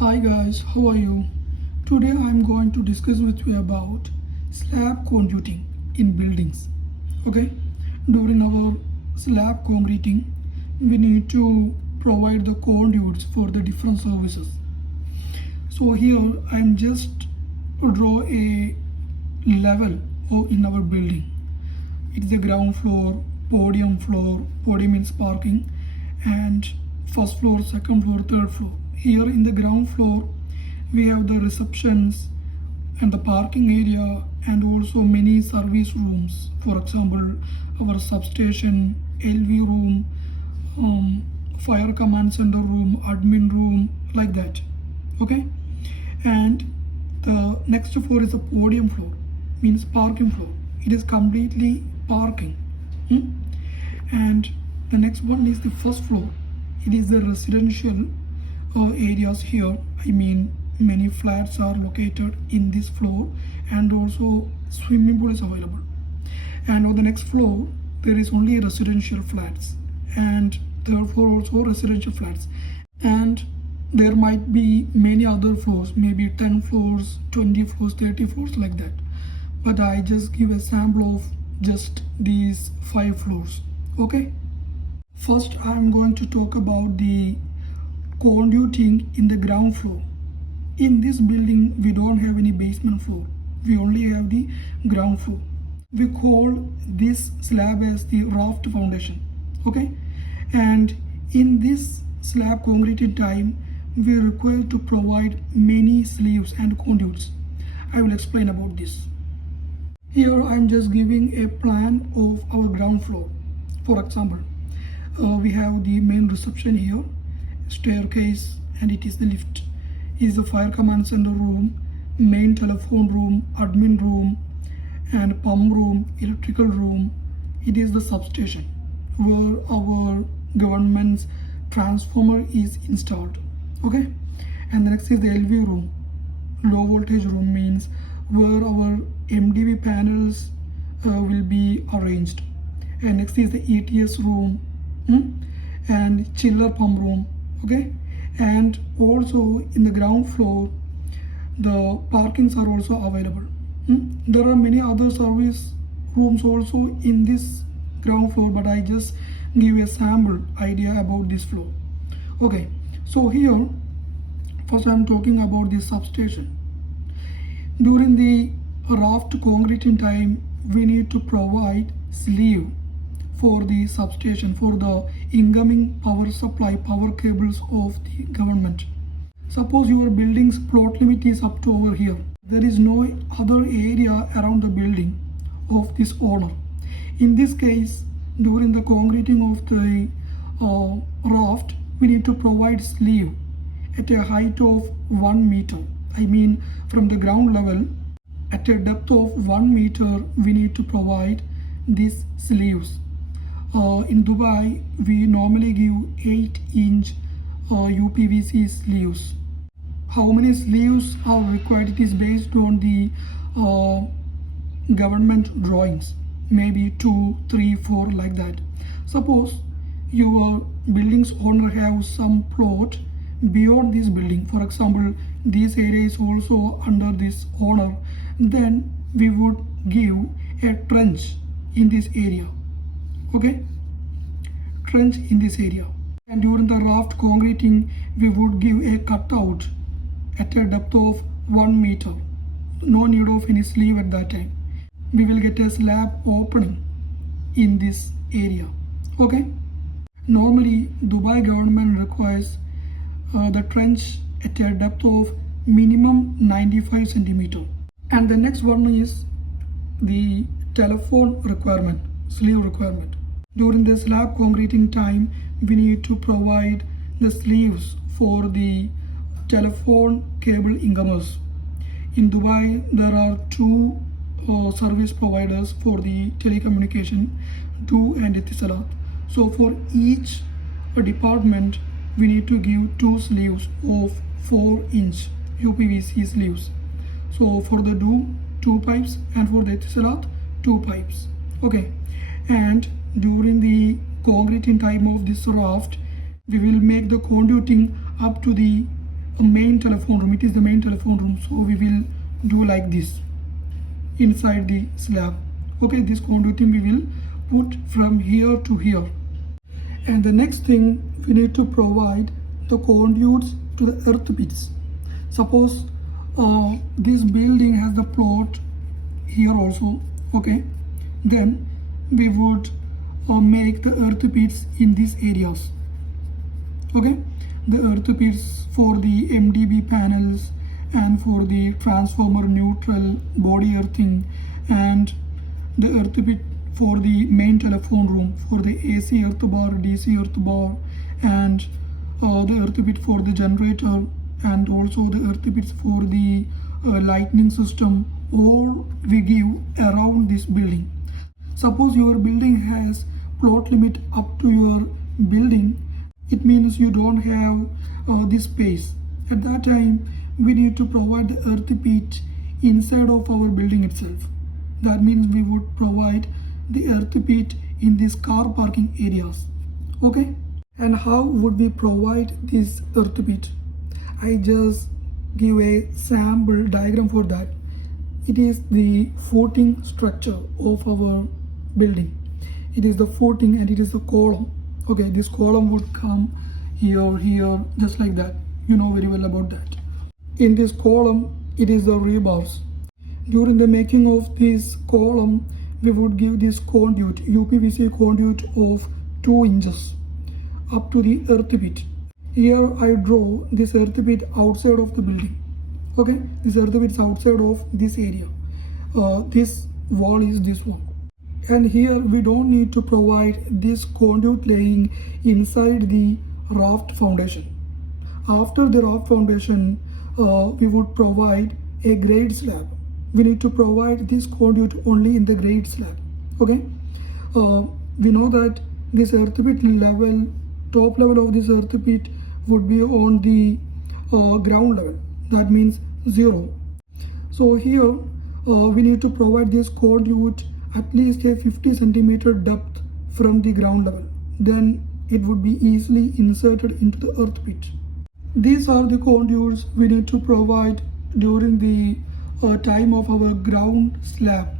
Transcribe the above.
Hi guys, how are you? Today I am going to discuss with you about slab conduiting in buildings. Okay, during our slab concreting, we need to provide the conduits for the different services. So here I am just draw a level in our building. It's the ground floor, podium means parking, and first floor, second floor, third floor. Here in the ground floor, we have the receptions and the parking area and also many service rooms. For example, our substation, LV room, fire command center room, admin room, like that. Okay, and the next floor is the podium floor, means parking floor. It is completely parking. And the next one is the first floor. It is the residential areas here. I mean, many flats are located in this floor, and also swimming pool is available. And on the next floor, there is only residential flats, and third floor also residential flats. And there might be many other floors, maybe 10 floors, 20 floors, 30 floors, like that. But I just give a sample of just these 5 floors. Okay, first I'm going to talk about the conduiting in the ground floor. In this building we don't have any basement floor, we only have the ground floor. We call this slab as the raft foundation. Okay, and in this slab concreting time we are required to provide many sleeves and conduits. I will explain about this. Here I am just giving a plan of our ground floor. For example, we have the main reception here, staircase, and it is the lift. It is the fire command center room, main telephone room, admin room, and pump room, electrical room. It is the substation where our government's transformer is installed. Okay, and the next is the LV room, low voltage room, means where our MDB panels will be arranged. And next is the ETS room and chiller pump room. Okay, and also in the ground floor the parkings are also available. There are many other service rooms also in this ground floor, but I just give a sample idea about this floor. Okay, so here first I am talking about the substation. During the raft concreting time, we need to provide sleeve for the substation, for the incoming power supply, power cables of the government. Suppose your building's plot limit is up to over here. There is no other area around the building of this owner. In this case, during the concreting of the raft, we need to provide sleeve at a height of 1 meter. I mean, from the ground level, at a depth of 1 meter, we need to provide these sleeves. In Dubai, we normally give 8-inch UPVC sleeves. How many sleeves are required? It is based on the government drawings, maybe 2, 3, 4, like that. Suppose your building's owner have some plot beyond this building, for example, this area is also under this owner, then we would give a trench in this area. Okay, trench in this area. And during the raft concreting, we would give a cutout at a depth of 1 meter. No need of any sleeve at that time. We will get a slab opening in this area. Okay, normally Dubai government requires the trench at a depth of minimum 95 centimeter. And the next one is the telephone requirement, sleeve requirement. During the slab concreting time, we need to provide the sleeves for the telephone cable incomers. In Dubai, there are 2 service providers for the telecommunication, Du and Etisalat. So for each department, we need to give 2 sleeves of 4-inch UPVC sleeves. So for the Du, 2 pipes, and for the Etisalat, 2 pipes. Okay, and during the concreting time of this raft, we will make the conduiting up to the a main telephone room. It is the main telephone room, so we will do like this inside the slab. Okay, this conduiting we will put from here to here. And the next thing, we need to provide the conduits to the earth pits. Suppose this building has the plot here also. Okay, then we would make the earth pits in these areas. Okay, the earth pits for the MDB panels and for the transformer neutral body earthing, and the earth pit for the main telephone room for the AC earth bar, DC earth bar, and the earth pit for the generator, and also the earth pits for the lightning system, all we give around this building. Suppose your building has plot limit up to your building, it means you don't have this space. At that time, we need to provide the earth pit inside of our building itself. That means we would provide the earth pit in these car parking areas. Okay, and how would we provide this earth pit? I just give a sample diagram for that. It is the footing structure of our building. It is the footing and it is the column. Okay, this column would come here, just like that. You know very well about that. In this column, it is the rebars. During the making of this column, we would give this conduit, UPVC conduit of 2 inches up to the earth pit. Here I draw this earth pit outside of the building. Okay, this earth pit is outside of this area. This wall is this one. And here we don't need to provide this conduit laying inside the raft foundation. After the raft foundation, we would provide a grade slab. We need to provide this conduit only in the grade slab. Okay, we know that this earth pit level, top level of this earth pit would be on the ground level. That means 0. So here we need to provide this conduit at least a 50 centimeter depth from the ground level. Then it would be easily inserted into the earth pit. These are the conduits we need to provide during the time of our ground slab.